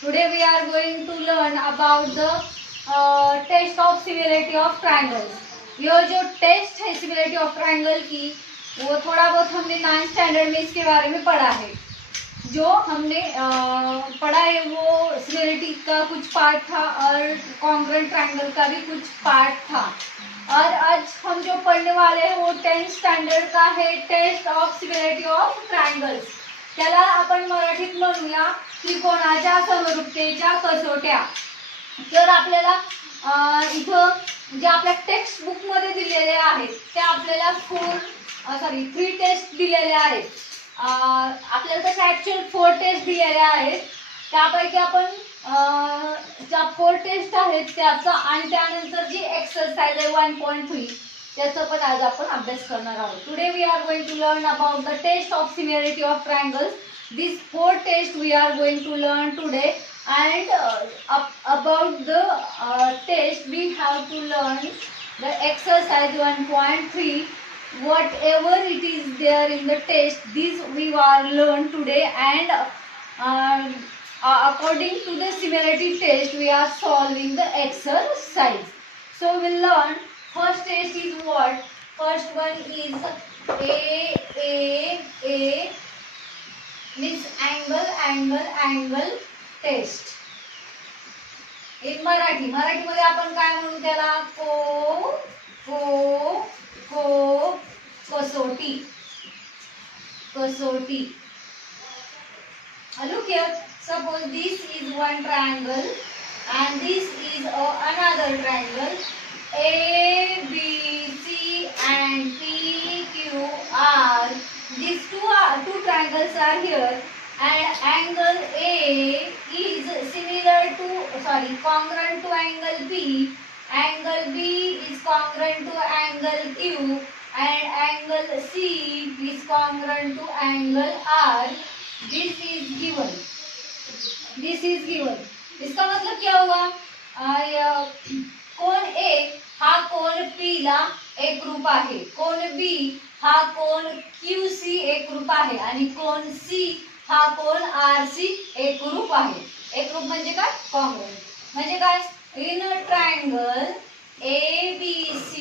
Today we are going to learn about the test of similarity of triangles. ये जो taste है similarity of triangle की, वो थोड़ा बहुत हमने 9th स्टैंडर्ड में इसके बारे में पढ़ा है। जो हमने पढ़ा है वो सिमिलरिटी का कुछ पार्ट था और कॉन्ग्रुएंट ट्रायंगल का भी कुछ पार्ट था। और आज हम जो पढ़ने वाले हैं वो 10th स्टँडर्ड का है, test of similarity of triangles. त्याला आपण मराठीत म्हणूया त्रिकोणाच्या समरूपतेच्या कसोट्या। तर आपल्याला इथं जे आपल्या टेक्स्ट बुक मध्ये दिलेले आहेत ते आपल्याला 3 टेस्ट दिलेले आहेत। आपल्याला तशा ॲक्च्युअल 4 टेस्ट दिलेल्या आहेत। त्यापैकी आपण ज्या 4 टेस्ट आहेत त्याचा आणि त्यानंतर जी एक्सरसाइज आहे 1.3 त्याचा पण आज आपण अभ्यास करणार आहोत। Today we are going to learn about the test of similarity of triangles. These 4 tests we are going to learn today, and about the test we have to learn the exercise 1.3. Whatever it is there in the test, this we are learn today, and according to the similarity test we are solving the exercise. So we'll learn. First test is what? First one is A means angle test in मराठीमध्ये आपण काय म्हणू त्याला? कसोटी. Look here, suppose this is one triangle and this is another triangle. A, B, C and P, Q, R. These two triangles are here, and angle A is congruent to angle B. Angle B is congruent to angle Q, and angle C is congruent to angle R. This is given. इसका मतलब क्या हुआ? कोण A हा कोण P ला एकरूप आहे, कोण B हा कोण QC एकरूप आहे आणि कोण C हा कोण RC एकरूप आहे। एकरूप म्हणजे काय? कॉन्ग्रुएंट म्हणजे काय? In a triangle ABC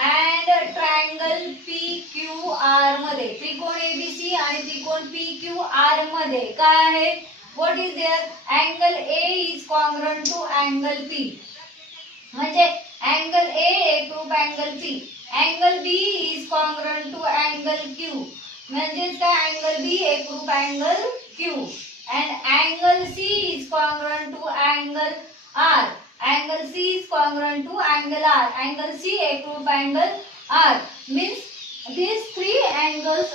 and triangle PQR मध्ये, त्रिकोण ABC आणि त्रिकोण PQR मध्ये काय आहे? What is there? Angle A is congruent to angle P, म्हणजे अँगल A एकरूप angle P. Angle B is congruent to angle Q, म्हणजेच काय? अँगल B एकरूप angle Q. and angle C is congruent to angle R. Angle C is congruent to angle R. Angle C एकरूप angle R means these three angles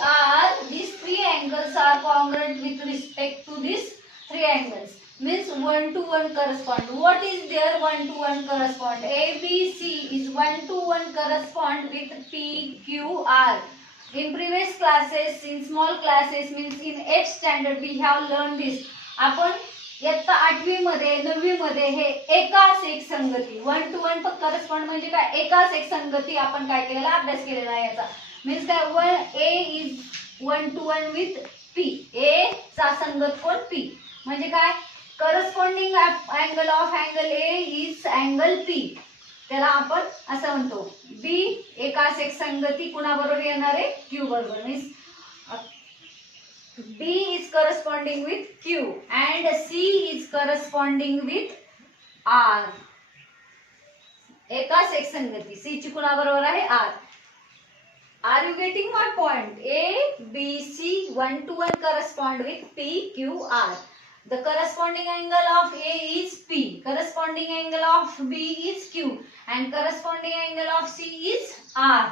are congruent with respect to these three angles, means 1 to 1 correspond. What is their 1 to 1 correspond? ABC is 1 to 1 correspond with PQR. In previous classes, in small classes, means in 8th standard we have learned this. आपण इयत्ता 8वी मध्ये 9वी मध्ये हे एकास एक संगती 1 to 1 correspond म्हणजे काय? एकास एक संगती आपण काय केलेला? अभ्यास केलेला आहे याचा। मीन्स काय? A is 1 to 1 with P. A चा संगत कोण? P. म्हणजे काय? Corresponding angle of angle A is angle P. त्याला आपण असं म्हणतो B एकास एक संगती कुणाबरोबर येणार आहे? Q बरोबर. Means B is corresponding with Q and C is corresponding with R. एकास एक संगती C ची कुणाबरोबर आहे? R. Are you getting my point? A, B, C 1 to 1 correspond with P, Q, R. The corresponding angle of A is P, corresponding angle of B is Q and corresponding angle of C is R.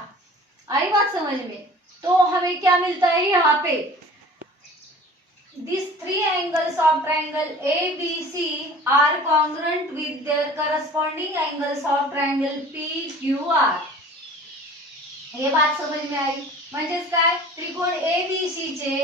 आई बात समझ में? तो हमें क्या मिलता है यहाँ पे? These three angles of triangle ABC are congruent with their corresponding angles of triangle PQR. ये बात समझ में आई? म्हणजेच काय? त्रिकोण ABC चे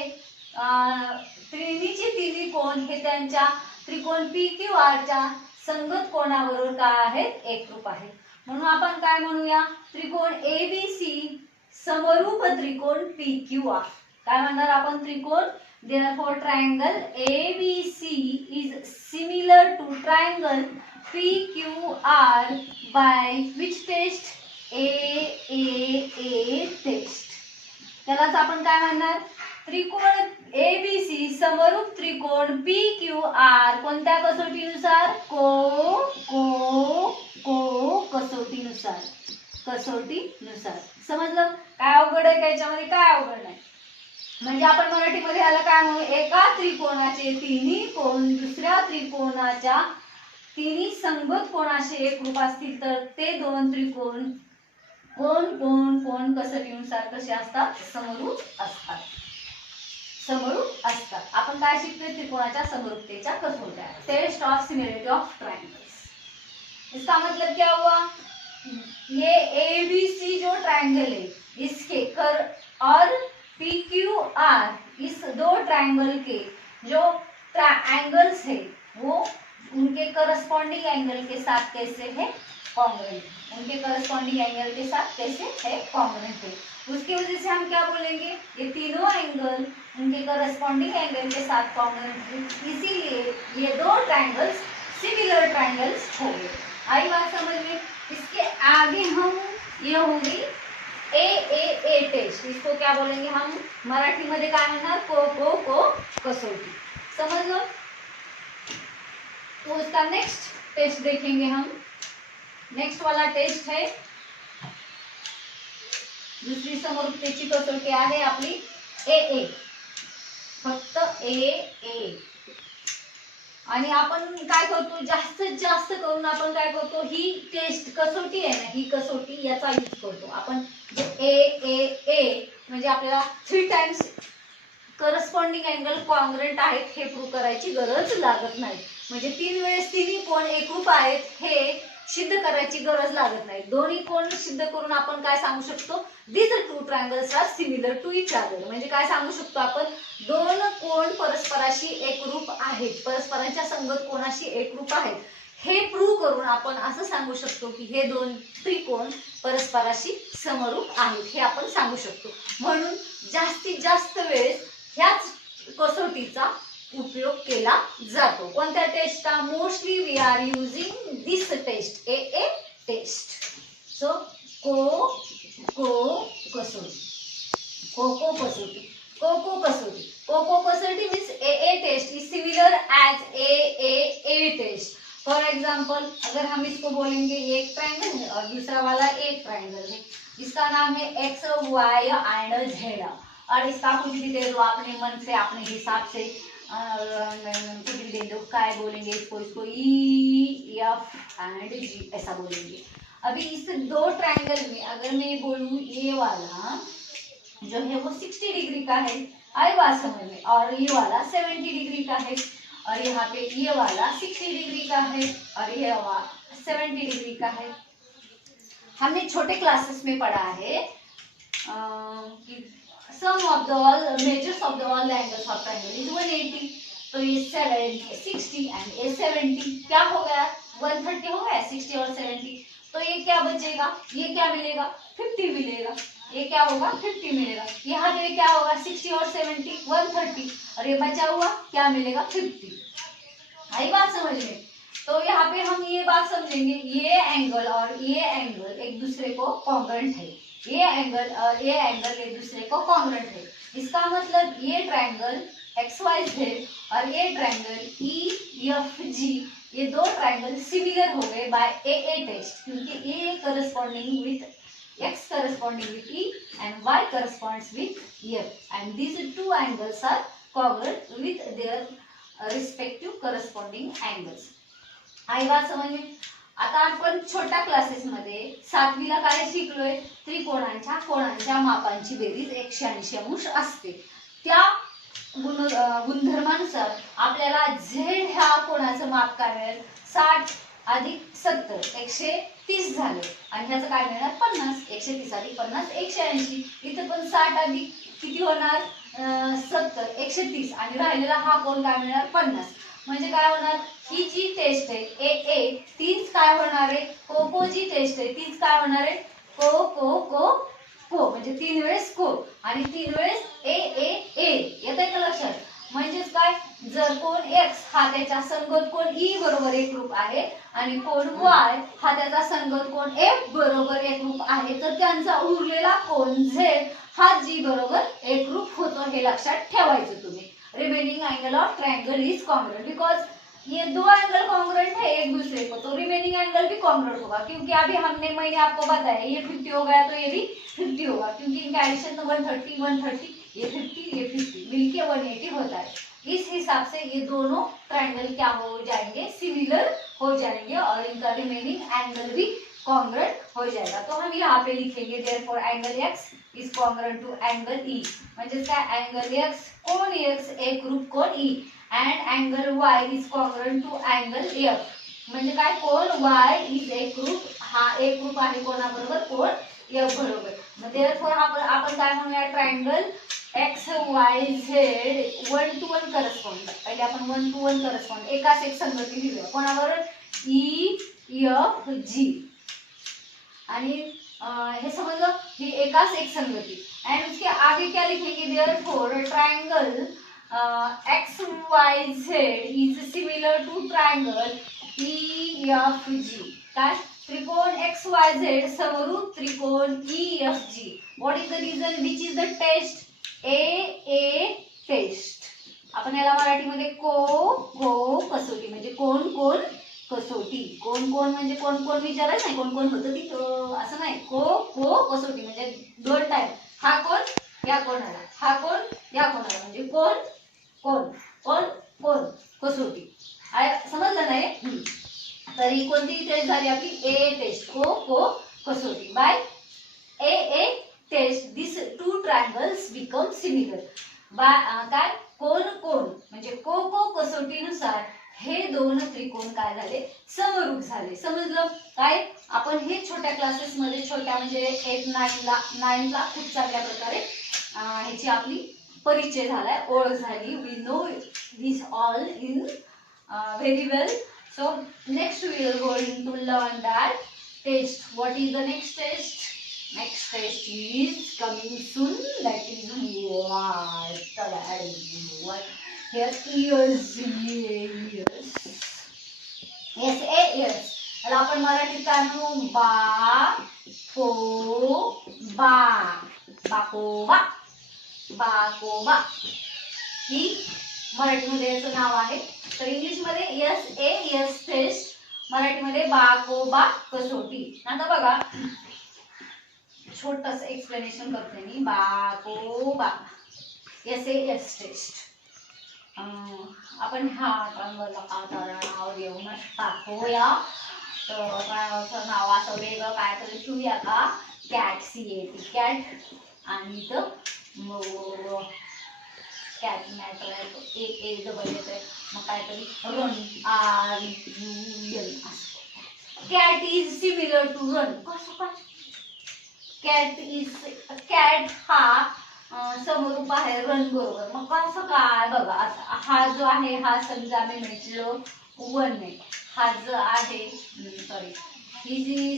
त्रिमीचे तिन्ही कोण हे त्यांच्या त्रिकोण PQR च्या संगत कोणाबरोबर काय आहेत? एकरूप आहेत. म्हणून आपण काय म्हणूया? त्रिकोण ABC समरूप त्रिकोण PQR. काय म्हणणार आपण? त्रिकोण Therefore, triangle ABC is similar to triangle PQR by which test? A test. त्यालाच आपण काय म्हणणार? त्रिकोण ABC समरूप त्रिकोण PQR कोणत्या कसोटीनुसार? कसोटीनुसार. समजलं? काय अवघड आहे का याच्यामध्ये? काय अवघड नाही. म्हणजे आपण मराठीमध्ये याला काय म्हणू? एका त्रिकोणाचे तिन्ही कोण दुसऱ्या त्रिकोणाच्या तिन्ही संगत कोणाशी एकरूप असतील तर ते दोन त्रिकोण कोण कसोटीनुसार कसे असतात? समरूप असतात. आपण काय शिकतोय? त्रिकोणाच्या समरूपतेच्या कसोट्या. Test of similarity of triangles. इसका मतलब क्या हुआ? ये ABC जो ट्रायंगल है इसके कर और PQR इस दो ट्रायंगल के जो एंगल्स है वो उनके करस्पॉन्डिंग एंगल के साथ कैसे है? कॉन्ग्रुएंट. उनके करस्पॉन्डिंग एंगल के साथ कैसे है? कॉन्ग्रुएंट है. उसकी वजह से हम क्या बोलेंगे? ये तीनों एंगल उनके करस्पॉन्डिंग एंगल के साथ कॉन्ग्रुएंट है, इसीलिए ये दो ट्रायंगल्स सिमिलर ट्रायंगल्स हो गए. आई बात समझ में? इसके आगे हम ये होगी ए टेस्ट. इसको क्या बोलेंगे हम? मराठी मध्ये काय म्हणणार? को कसोटी. समझ लो. तो उसका नेक्स्ट टेस्ट देखेंगे हम. नेक्स्ट वाला टेस्ट है दुसरी समरूपतेची कसोटी आहे आपली ए. फक्त ए. आणि आपण काय करतो? जास्तीत जास्त करून आपण काय करतो? ही टेस्ट कसोटी आहे ना, ही कसोटी याचा यूज करतो आपण. ए म्हणजे आपल्याला 3 टाइम्स करस्पॉन्डिंग एंगल कॉन्ग्रुएंट आहेत हे प्रूव्ह करायची गरज लागत नाही. म्हणजे 3 वेळेस तिन्ही कोण एकरूप आहेत हे सिद्ध करायची गरज लागत नाही. दोन्ही कोण सिद्ध करून आपण काय सांगू शकतो? these two triangles are similar to each other. म्हणजे काय सांगू शकतो आपण? दोन कोण परस्पराशी एकरूप आहेत, परस्परांच्या संगत कोणाशी एकरूप आहेत हे प्रूव्ह करून आपण असं सांगू शकतो की हे दोन त्रिकोण परस्पराशी समरूप आहेत हे आपण सांगू शकतो. म्हणून जास्तीत जास्त वेळेस ह्याच कसोटीचा उपयोग केला जातो. कोणत्या टेस्टचा? Mostly we are using this test, A test. So कोको कसोटी means A test is similar as A test. For example अगर हम इसको बोलेंगे एक ट्रायंगल है और दूसरा वाला एक ट्रायंगल है, इसका नाम है एक्स वाई एंड जेड. और इसका कुछ भी दे दो अपने मन से, अपने हिसाब से कुछ भी दे दो. काय बोलेंगे इसको ई एफ एंड जी ऐसा बोलेंगे. अभी इस दो ट्रायंगल में अगर मैं बोलूँ ये वाला जो है वो 60 डिग्री का है, आई बात समझ में, और ये वाला 70 डिग्री का है, और यहाँ पे ये वाला 60 डिग्री का है और ये वाला 70 डिग्री का है. हमने छोटे क्लासेस में पढ़ा है कि sum of the all measures of the all the angles of triangle is 180. तो ये 60 एंड ये 70 क्या हो गया? 130 हो गया. 60 और 70 तो ये क्या बचेगा? ये क्या मिलेगा? 50 मिलेगा. ये क्या होगा? 50 मिलेगा. यहाँ पे क्या होगा? 60 और 70 130 और ये बचा हुआ क्या मिलेगा? 50. आई बात समझ में? तो यहाँ पे हम ये बात समझेंगे ये एंगल और ये एंगल एक दूसरे को कॉन्ग्रुएंट है. ये एंगल और ये एंगल एक दूसरे को कॉन्ग्रुएंट है. इसका मतलब ये ट्रायंगल XYZ और ये ट्रायंगल EFG ये दो ट्रायंगल सिमिलर हो गए बाय ए टेस्ट, क्योंकि A corresponding with x corresponding with E and y corresponds with F and these two angles are congruent with their respective corresponding angles. आई बात समझ में? आता आपण छोट्या क्लासेस मध्ये 7वीला काय शिकलोय? त्रिकोणांच्या कोणांच्या मापांची बेरीज 180 अंश असते. त्या गुणधर्मानुसार आपल्याला z ह्या कोणाचं माप काय मिळेल? 60 अधिक 70 130 झाले आणि ह्याचं काय मिळणार? 50. 130 अधिक 50 180. इथे पण 60 अधिक किती होणार? 70 130 आणि राहिलेला हा कोण काय मिळणार? 50. म्हणजे काय होणार? ही जी टेस्ट आहे ए तीच काय होणार आहे? को जी टेस्ट आहे तीच काय होणार आहे? को म्हणजे 3 वेळेस को आणि 3 वेळेस ए येतंय का लक्षात? म्हणजेच काय, जर कोण x हा त्याच्या संगत कोण E बरोबर एकरूप आहे आणि कोण y हा त्याचा संगत कोण F बरोबर एकरूप आहे, तर त्यांचा उरलेला कोण z हा G बरोबर एकरूप होतो, हे लक्षात ठेवायचं तुम्ही। Remaining angle of triangle is congruent because ये दो एंगल कॉन्ग्रुएंट है एक दूसरे को, तो रिमेनिंग एंगल भी कॉन्ग्रुएंट होगा, क्योंकि अभी मैंने आपको बताया ये 50 हो गया तो ये भी 50 होगा, क्योंकि इनका एडिशन तो 130 130 ये 50 ये 50 मिलके 180 होता है। इस हिसाब से ये दोनों ट्रायंगल क्या हो जाएंगे, सिमिलर हो जाएंगे और इनका रिमेनिंग एंगल भी कॉन्ग्रुएंट हो जाएगा। तो हम यहाँ पे लिखेंगे therefore angle x is congruent to angle E, म्हणजे काय एंगल x कोण x एकरूप कोण E and angle y is congruent to angle f, म्हणजे काय कोण y is एकरूप हा एकरूप आहे कोणाबरोबर, कोण f बरोबर। मग therefore आपण काय म्हणूया, triangle x y z 1 to 1 correspond, पहिले आपण 1 to 1 करस्पॉन्ड एकाच एक संगती लिहूया कोणाबरोबर, E F G, आणि हे समजलं ही एकाच एक संगती। एंड उसके आगे क्या लिखेंगे, therefore triangle XYZ is similar to triangle EFG, काय त्रिकोण XYZ समरूप त्रिकोण EFG। What is the reason, which is the test, A test, आपण याला मराठीमध्ये को कसोटी, म्हणजे कोण कोण कसोटी, कोण कोण म्हणजे कोण कोण विचारायचं नाही, कोण कोण होतं ती असं नाही, को कसोटी म्हणजे दोन टाइम, हा कोण या कोणाला, हा कोण या कोणाला, म्हणजे कोण कोण कोण कोण कसोटी, समजलं नाही। तर ही कोणती टेस्ट झाली आपली, ए टेस्ट, को कसोटी। By A test this two triangles become similar, by काय कोण कोण म्हणजे को कसोटीनुसार हे दोन त्रिकोण काय झाले, समरूप झाले। समजलं काय, आपण हे छोट्या क्लासेस मध्ये छोट्या म्हणजे 8 9 ला खूप चांगल्या प्रकारे ह्याची आपली परिचय झालाय, ओळख झाली, we know this all in very well. So next we are going to learn that test. What is the next test, next test is coming soon, that is what here ears, yes ears, याला आपण मराठीत काय म्हणू, बा को बा, बाकोबा, बाकोबा ही मराठीमध्ये याचं नाव आहे। तर इंग्लिश मध्ये एस टेस्ट, मराठीमध्ये बाकोबा कसोटी। आता बघा छोटस एक्सप्लेनेशन करते मी, बाकोबा एस टेस्ट, आपण हा ट्रायंगलला काय नाव देऊ टाकूया, तर ट्रायंगलचं नाव असं वेगळं काय तरी ठेवूया का, कॅट CAT कॅट, आणि इथं कॅट मॅटर आहे एक डबल येते, मग काहीतरी रन RUN असं, cat is similar to run, कसं काय, कॅट हा समरूप आहे रन बरोबर, मग कसं काय बघा, हा जो आहे हा समजा मी म्हटलं 1 आहे, हा जो आहे सॉरी ही जी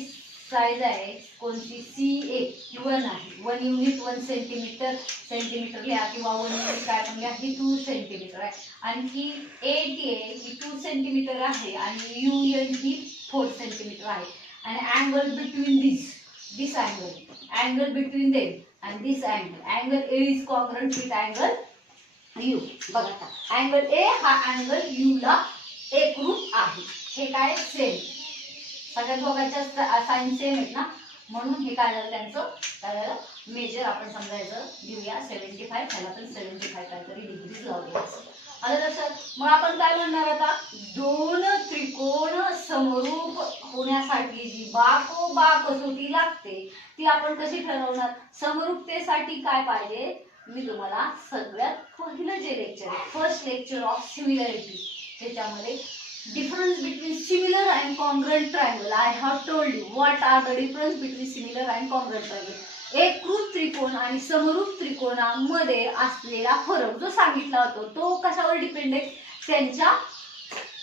साईज आहे कोणती CA 1 आहे, 1 युनिट 1 सेंटीमीटर लिहा, किंवा 1 युनिट काय पण लिहा, ही 2 सेंटीमीटर आहे, आणि ही AT आहे ही 2 सेंटीमीटर आहे, आणि UN ही 4 सेंटीमीटर आहे, आणि angle between this angle between them and this angle A is congruent with angle U। बघा angle A हा angle U ला एकरूप आहे, हे काय सेम, सगळ्या दोघांच्या साइन सेम आहेत ना, म्हणून हे काय झालं त्यांचं काय झालं मेजर आपण समजायचं घेऊया 75, त्याला पण 75 काहीतरी डिग्रीज लावली असं आलं लक्षात। मग आपण काय म्हणणार आता, दोन त्रिकोण समरूप होण्यासाठी जी बाकोबा कसोटी लागते ती आपण कशी ठरवणार, समरूपतेसाठी काय पाहिजे, मी तुम्हाला सगळ्यात पहिलं जे लेक्चर आहे फर्स्ट लेक्चर ऑफ सिमिलॅरिटी त्याच्यामध्ये difference between similar and congruent triangle, I have told you what are the difference between similar and congruent triangle। एकरूप त्रिकोण आणि समरूप त्रिकोणामध्ये असलेला फरक जो सांगितला होता तो कशावर डिपेंड आहे, त्यांच्या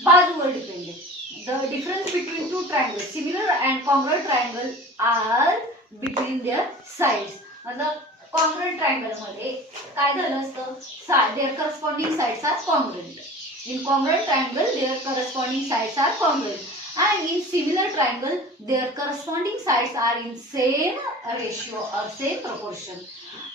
बाजूवर डिपेंड आहे। The difference between two triangle similar and congruent triangle are between their sides, मतलब कॉन्ग्रुएंट ट्रायंगल मध्ये काय झालं असतं, their corresponding sides are congruent. In congruent triangle their corresponding sides are congruent and in similar triangle their corresponding sides are in same ratio or same proportion.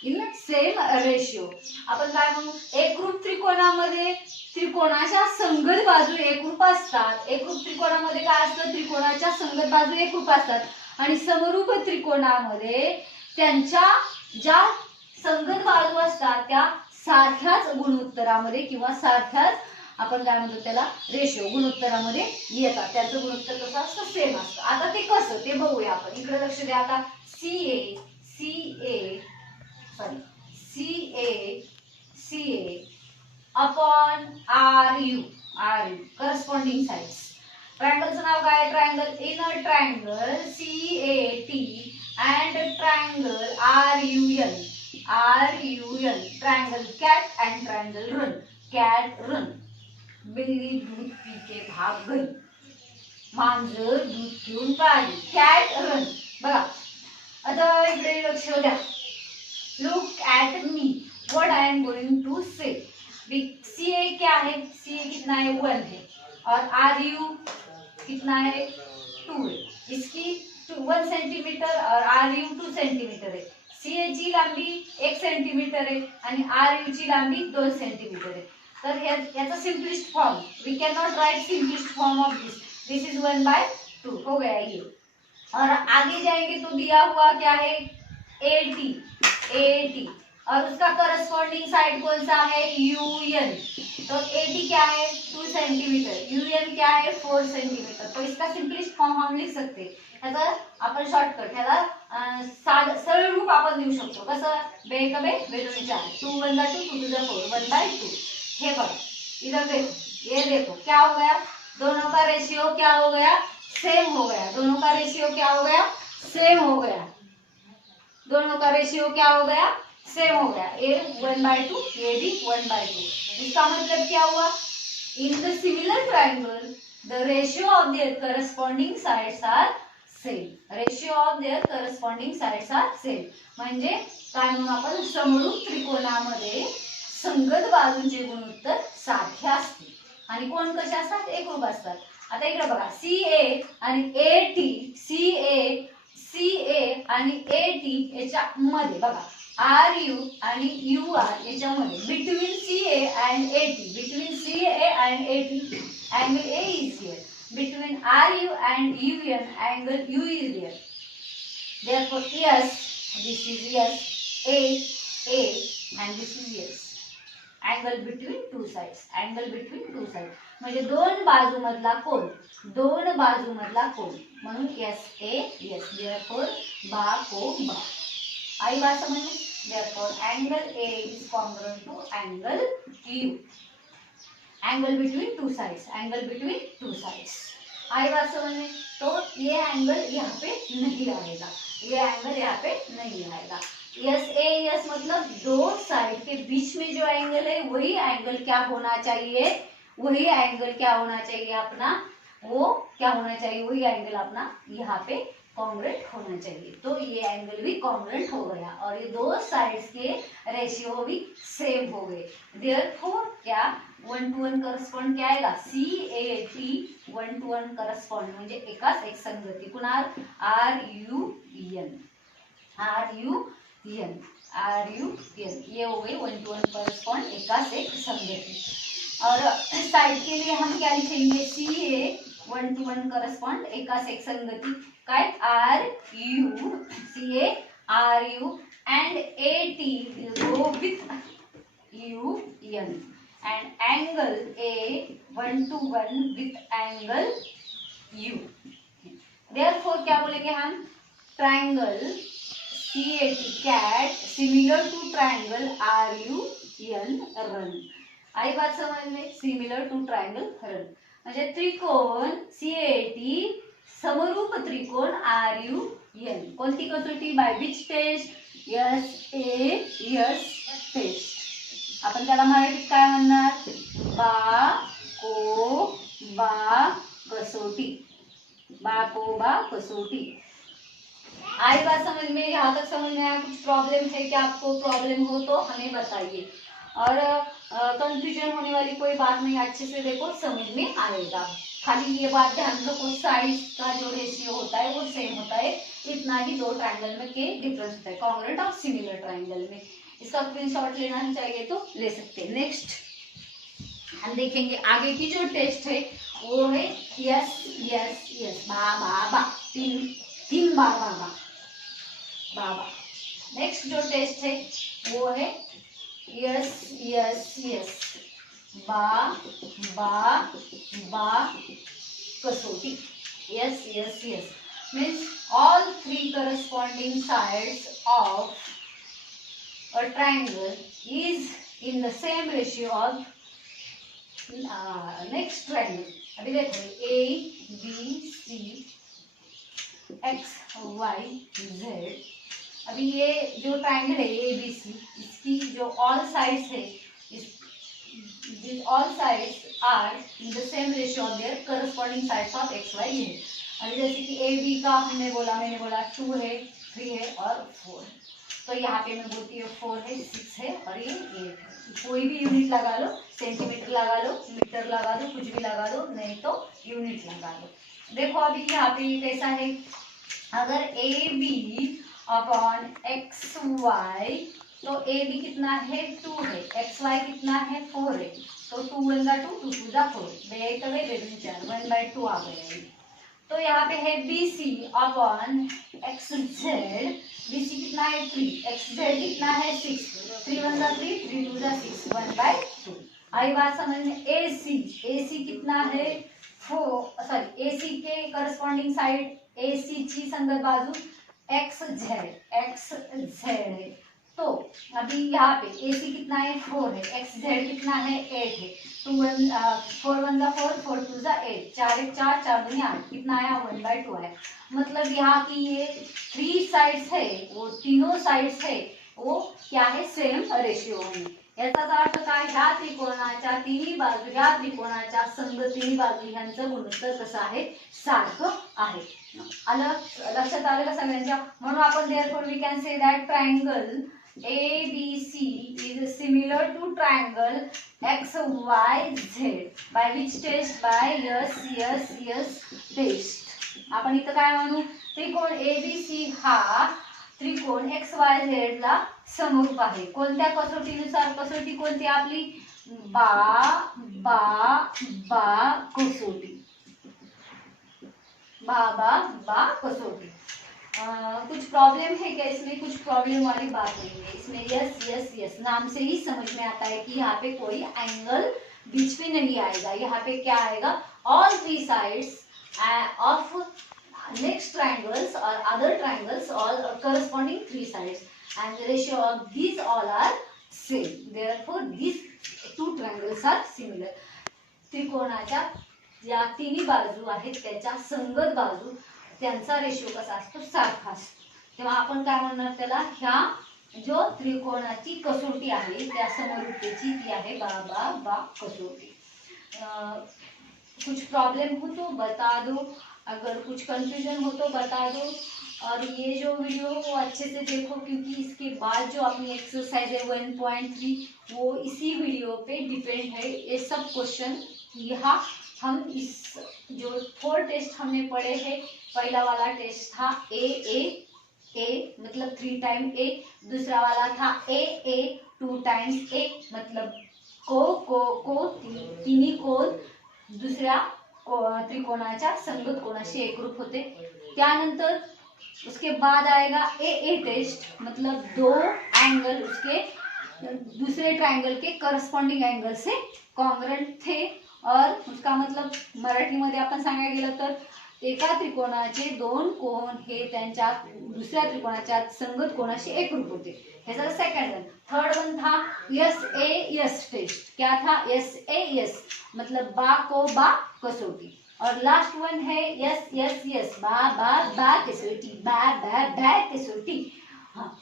in same ratio. आपण काय म्हणू, एकरूप त्रिकोणामध्ये त्रिकोणाच्या संगत बाजू एकरूप असतात. एकरूप त्रिकोणामध्ये काय असतं, त्रिकोणाच्या संगत बाजू एकरूप असतात आणि समरूप त्रिकोणामध्ये त्यांच्या ज्या संगत बाजू असतात त्या सारख्याच गुणोत्तरामध्ये किंवा सारख्याच आपण काय म्हणतो त्याला रेशो गुणोत्तरामध्ये येतात. त्याचं गुणोत्तर कसं असतं, सेम असतं. आता ते कसं ते बघूया आपण. इकडे लक्ष द्या. आता CA upon RU corresponding sides. ट्रायंगलचं नाव काय, triangle in a triangle CAT and triangle RUN triangle cat and triangle run. Cat run, बिल्ली दूध पी के भाग गई, मांजर दूध पिऊन पळाली. Cat run. बघा आता इकडे लक्ष द्या. Look at me, what I am going to say. CA क्या है, CA कितना है 1 है और RU कितना है 2 है. इसकी 1 सेंटीमीटर और RU 2 सेंटीमीटर है. CA ची लांबी 1 सेंटीमीटर आहे आणि RU ची लांबी 2 सेंटीमीटर आहे. तर याचा simplest form we can not write simplest form of this is 1/2 हो गया ये. और आगे जाएंगे तो दिया हुआ क्या है AT और उसका करस्पॉन्डिंग साइड कौन सा है UN. तो AT क्या है 2 सेंटीमीटर, UN क्या है 4 सेंटीमीटर. तो इसका सिंपलिस्ट फॉर्म हम लिख सकते. ह्याचा आपण शॉर्टकट ह्याला सरळ रूप आपण देऊ शकतो. कसं, बे का बे 2 4 2 1 2 2 4 1/2. हे बघ इधर देखो, ये देखो क्या हो गया, दोनों का रेशियो क्या हो गया, सेम हो गया. दोनों का रेशियो क्या हो गया, सेम हो गया. दोनों का रेशियो क्या हो गया, सेम हो गया. A 1/2, ये भी 1/2. इसका मतलब क्या हुआ, in the similar triangle the ratio of their corresponding sides are same. Ratio of their corresponding sides are same म्हणजे काय म्हणून आपण समरूप त्रिकोणामध्ये संगत बाजूंचे गुणोत्तर सारखे असते आणि कोण कसे असतात, एकरूप असतात. आता इकडे बघा CA आणि AT याच्या मध्ये बघा RU आणि UR याच्यामध्ये between CA and AT angle A is here. Between RU and UN angle U is there. Therefore yes, this is yes, A and this is yes. Angle between two sides म्हणजे दोन बाजूमधला कोन म्हणून SA yes. Therefore बा को बा. आई बात समझली. Therefore angle A is congruent to angle U. Angle between two sides. आई बात समझ. तो ये एंगल यहाँ पे नहीं आएगा, यस मतलब दो साइड के बीच में जो एंगल है वही एंगल क्या होना चाहिए, वही एंगल अपना यहाँ पे कॉन्ग्रुएंट होना चाहिए. तो ये एंगल भी कॉन्ग्रुएंट हो गया और ये दो साइड्स के रेशियो भी सेम हो गए. देयरफॉर क्या 1:1 करस्पॉन्ड क्या आएगा, CAT 1:1 करस्पॉन्ड म्हणजे एकाच एक संगती. पुन्हा RUN ये हो गई 1:1 करस्पॉन्ड एकाच एक संगति. और साइड के लिए हम क्या लिखेंगे, CA 1:1 करस्पॉन्ड एकाच एक संगति काय RU and AT will go with UN and angle A 1:1 with angle U. Therefore क्या बोलेंगे हम, triangle CAT cat similar to triangle RUN run. आई बात समझ में, सिमिलर टू ट्रायंगल रन म्हणजे त्रिकोण CAT समरूप त्रिकोण RUN. कोणती कसोटी, by which test, yes test. आपण त्याला मराठीत काय म्हणणार, बा कसोटी. आई बात समझ में? यहाँ तक समझ में आया? कुछ प्रॉब्लम है क्या आपको? प्रॉब्लम हो तो हमें बताइए, और कंफ्यूजन होने वाली कोई बात नहीं, अच्छे से देखो समझ में आएगा। खाली ये बात ध्यान रखो, साइज का जो रेशियो होता है वो सेम होता है, इतना ही दो ट्रायंगल में के डिफरेंस होता है, कॉन्ग्रुएंट और सिमिलर ट्रायंगल में। इसका स्क्रीनशॉट लेना चाहिए तो ले सकते हैं। नेक्स्ट हम देखेंगे आगे की जो टेस्ट है वो है यस यस यस, बा बा बा, तीन तीन बार बाबा बाबा। नेक्स्ट जो टेस्ट है वो है यस यस यस, बा बा बा कसौटी। Yes yes yes means all three corresponding sides of a triangle is in the same ratio of next triangle। अभी देखो A B C X Y Z, अभी ये जो ट्राइंगल है A B C, इसकी जो ऑल साइड्स है, all sides are in the same ratio of their corresponding sides of X Y Z। अभी जैसे कि A B का मैंने बोला 2 है, 3 है और 4 है, तो यहाँ पे मैं बोलती हूँ 4 है, 6 है और ये 8 है। कोई भी यूनिट लगा लो, सेंटीमीटर लगा लो, मीटर लगा दो, कुछ भी लगा दो, नहीं तो यूनिट लगा दो। देखो अभी यहाँ पे ये कैसा है, अगर A B upon X Y, तो ए बी कितना है 2 है, एक्स वाई कितना है 4 है, तो 2 1 जा 2, 2 2 जा 4, बे तो बे 4, 1/2 आ गया। तो यहाँ पे है B C upon X Z, B C कितना है 3, एक्स जेड कितना है 6, 3 1 जा 3, 3 2 जा 6, 1/2। आई बात समझ में? ए सी कितना है 4, सॉरी ए सी के करस्पॉन्डिंग साइड ए सी ची संगत बाजू एक्स जेड है, तो अभी यहाँ पे ए सी कितना है 4 है, एक्स जेड कितना है 8 है, 4 1 जा 4, 4 2 जा 8, 4 1 4, 4 2 8, कितना आया 1/2 आया। मतलब यहाँ की ये 3 साइड्स है, वो तीनों साइड्स है वो क्या है, सेम रेशियो आहे। याचा अर्थ काय, ह्या त्रिकोणाच्या तिन्ही बाजू, ह्या त्रिकोणाच्या संगत तिन्ही बाजू ह्यांचं गुणोत्तर कसं आहे, सारखं आहे। लक्षात आलं का सगळ्यांच्या? म्हणून आपण therefore we can say that triangle ABC is similar to triangle XYZ by which test, by yes test। आपण इथं काय म्हणू, त्रिकोण ABC हा त्रिकोण XYZ ला समरूप आहे। कोणत्या कसोटीनुसार? कसोटी कोणती आपली, बा बा बा कसोटी, बा कसोटी। कुछ प्रॉब्लम है क्या इसमें? कुछ प्रॉब्लम वाली बात नहीं है इसमें। यस यस यस नाम से ही समझ में आता है कि यहाँ पे कोई एंगल बीच में नहीं आएगा। यहाँ पे क्या आएगा, all three sides of next triangles और other triangles all corresponding three sides and the ratio of these all are same, therefore these two triangles are similar. त्रिकोणाच्या या तिन्ही बाजू आहेत त्याच्या संगत बाजू त्यांचा रेशिओ कसा असतो, सारखा असतो। तेव्हा आपण काय म्हणणार त्याला, ह्या जो त्रिकोणाची कसोटी आहे त्या समरूपतेची ती आहे बा कसोटी। कुछ प्रॉब्लम हो तो बता दो, अगर कुछ कंफ्यूजन हो तो बता दो, और ये जो वीडियो वो अच्छे से देखो क्योंकि इसके बाद जो अपनी एक्सरसाइज है 1.3 वो इसी वीडियो पे डिपेंड है। ये सब क्वेश्चन यहाँ हम इस जो 4 टेस्ट हमने पढ़े हैं, पहला वाला टेस्ट था ए मतलब 3 टाइम ए, दूसरा वाला था ए 2 टाइम्स ए मतलब को तिन्ही कोण दुसऱ्या त्रिकोणाच्या संगत कोणाशी एकरूप होते। त्यानंतर उसके बाद आएगा ए टेस्ट मतलब 2 एंगल उसके दूसरे ट्रायंगल के करस्पॉन्डिंग एंगल से कॉन्ग्रुएंट थे, और उसका मतलब मराठीमध्ये आपण सांगायला गेलं तर एका त्रिकोणाचे 2 कोण हे त्यांच्या दुसऱ्या त्रिकोणाच्या संगत कोणाशी एकरूप होते। हे झालं सेकंड वन। थर्ड वन था यस टेस्ट, क्या था यस मतलब बा को बा कसोटी, और लास्ट वन है यस बा कसोटी, बा कसोटी। हाँ,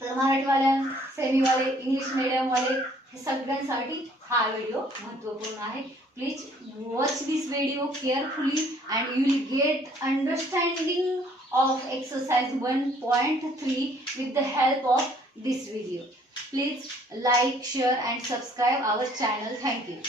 तर मराठी वाले, सेमी वाले, इंग्लिश मीडियम वाले सगळ्यांसाठी हा व्हिडिओ महत्त्वपूर्ण आहे। Please watch this video carefully and you will get understanding of exercise 1.3 with the help of this video. Please like, share and subscribe our channel. Thank you.